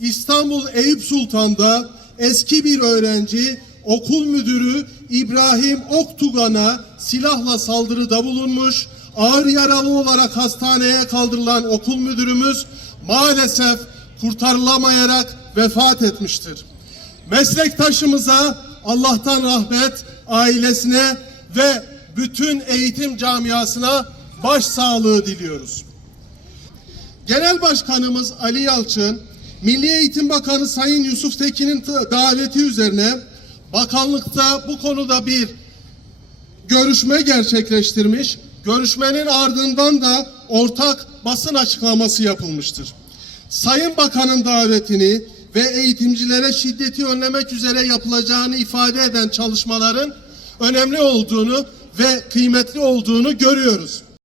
İstanbul Eyüp Sultan'da eski bir öğrenci okul müdürü İbrahim Oktugan'a silahla saldırıda bulunmuş. Ağır yaralı olarak hastaneye kaldırılan okul müdürümüz maalesef kurtarılamayarak vefat etmiştir. Meslektaşımıza Allah'tan rahmet, ailesine ve bütün eğitim camiasına başsağlığı diliyoruz. Genel Başkanımız Ali Yalçın, Milli Eğitim Bakanı Sayın Yusuf Tekin'in daveti üzerine bakanlıkta bu konuda bir görüşme gerçekleştirmiş. Görüşmenin ardından da ortak basın açıklaması yapılmıştır. Sayın Bakan'ın davetini ve eğitimcilere şiddeti önlemek üzere yapılacağını ifade eden çalışmaların önemli olduğunu ve kıymetli olduğunu görüyoruz.